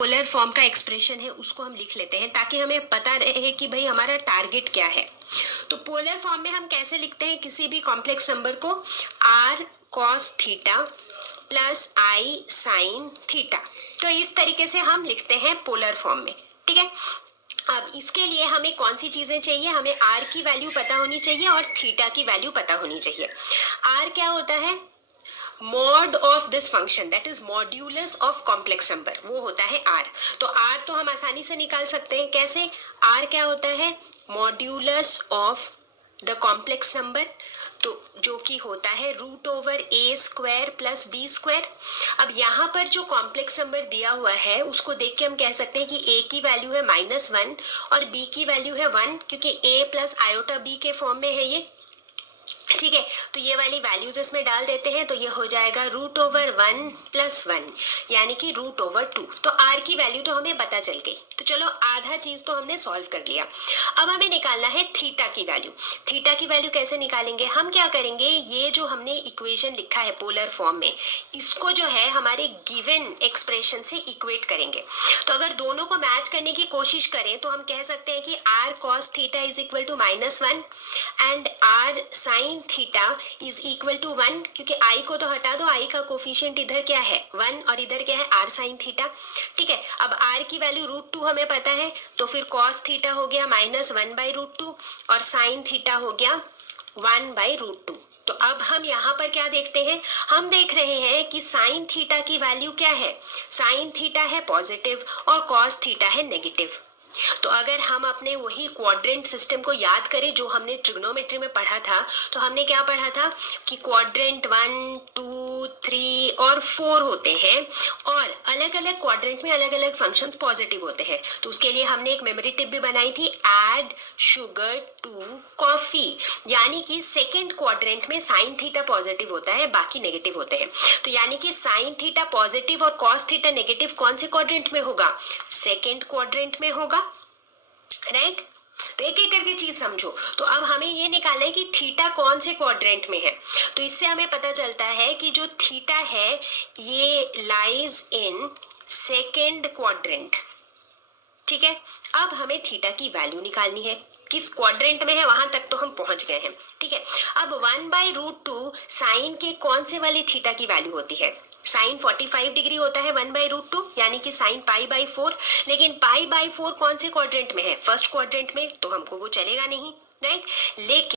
Polar form का expression है उसको हम लिख लेते हैं ताकि हमें पता रहे कि भाई हमारा टारगेट क्या है। तो पोलर फॉर्म में हम कैसे लिखते हैं किसी भी कॉम्प्लेक्स नंबर को, r cos थीटा प्लस आई साइन थीटा। तो इस तरीके से हम लिखते हैं पोलर फॉर्म में, ठीक है। अब इसके लिए हमें कौन सी चीजें चाहिए, हमें r की वैल्यू पता होनी चाहिए और थीटा की वैल्यू पता होनी चाहिए। r क्या होता है, mod of this function, that is modulus of complex number, वो होता है r। तो r तो हम आसानी से निकाल सकते हैं, कैसे, r क्या होता है, modulus of the complex number, तो जो कि होता है रूट ओवर ए स्क्वायर प्लस बी स्क्वायर। अब यहाँ पर जो कॉम्प्लेक्स नंबर दिया हुआ है उसको देख के हम कह सकते हैं कि a की वैल्यू है -1 और b की वैल्यू है 1, क्योंकि a प्लस आयोटा b के फॉर्म में है ये, ठीक है। तो ये वाली वैल्यूज इसमें डाल देते हैं तो ये हो जाएगा रूट ओवर 1 प्लस 1 यानी कि रूट ओवर 2। तो r की वैल्यू तो हमें पता चल गई, तो चलो आधा चीज तो हमने सॉल्व कर लिया। अब हमें निकालना है थीटा की वैल्यू। थीटा की वैल्यू कैसे निकालेंगे, हम क्या करेंगे, ये जो हमने इक्वेशन लिखा है पोलर फॉर्म में, इसको जो है हमारे गिवन एक्सप्रेशन से इक्वेट करेंगे। तो अगर दोनों को मैच करने की कोशिश करें तो हम कह सकते हैं कि r cos theta is equal to -1 and r sin theta is equal to 1, क्योंकि i को तो हटा दो, i का कोफिशिएंट इधर क्या है 1 और इधर क्या है r sin थीटा, ठीक है। अब r की वैल्यू √2 हमें पता है, तो फिर cos थीटा हो गया -1/√2 और sin थीटा हो गया 1/√2। तो अब हम यहाँ पर क्या देखते हैं, हम देख रहे हैं कि साइन थीटा की वैल्यू क्या है, साइन थीटा है पॉजिटिव और कॉस थीटा है नेगेटिव। तो अगर हम अपने वही क्वाड्रेंट सिस्टम को याद करें जो हमने ट्रिग्नोमेट्री में पढ़ा था, तो हमने क्या पढ़ा था कि क्वाड्रेंट 1, 2, 3 और 4 होते हैं और अलग अलग क्वाड्रेंट में अलग अलग फंक्शंस पॉजिटिव होते हैं। तो उसके लिए हमने एक मेमोरी टिप भी बनाई थी, ऐड शुगर टू कॉफी, यानी कि सेकेंड क्वाड्रेंट में साइन थीटा पॉजिटिव होता है, बाकी नेगेटिव होते हैं। तो यानी कि साइन थीटा पॉजिटिव और कॉस थीटा नेगेटिव कौन से क्वाड्रेंट में होगा, सेकेंड क्वाड्रेंट में होगा, राइट। तो एक एक करके चीज समझो। तो अब हमें ये निकालना है कि थीटा कौन से क्वाड्रेंट में है। तो इससे हमें पता चलता है कि जो थीटा है ये लाइज इन सेकेंड क्वाड्रेंट, ठीक है। अब हमें थीटा की वैल्यू निकालनी है, किस क्वाड्रेंट में है वहां तक तो हम पहुंच गए हैं, ठीक है। अब 1/√2 साइन के कौन से वाली थीटा की वैल्यू होती है, साइन 45 डिग्री होता है 1/√2 यानी कि साइन π/4, लेकिन π/4 कौन से क्वाड्रेंट में है, फर्स्ट क्वाड्रेंट में, तो हमको वो चलेगा नहीं, राइट। लेकिन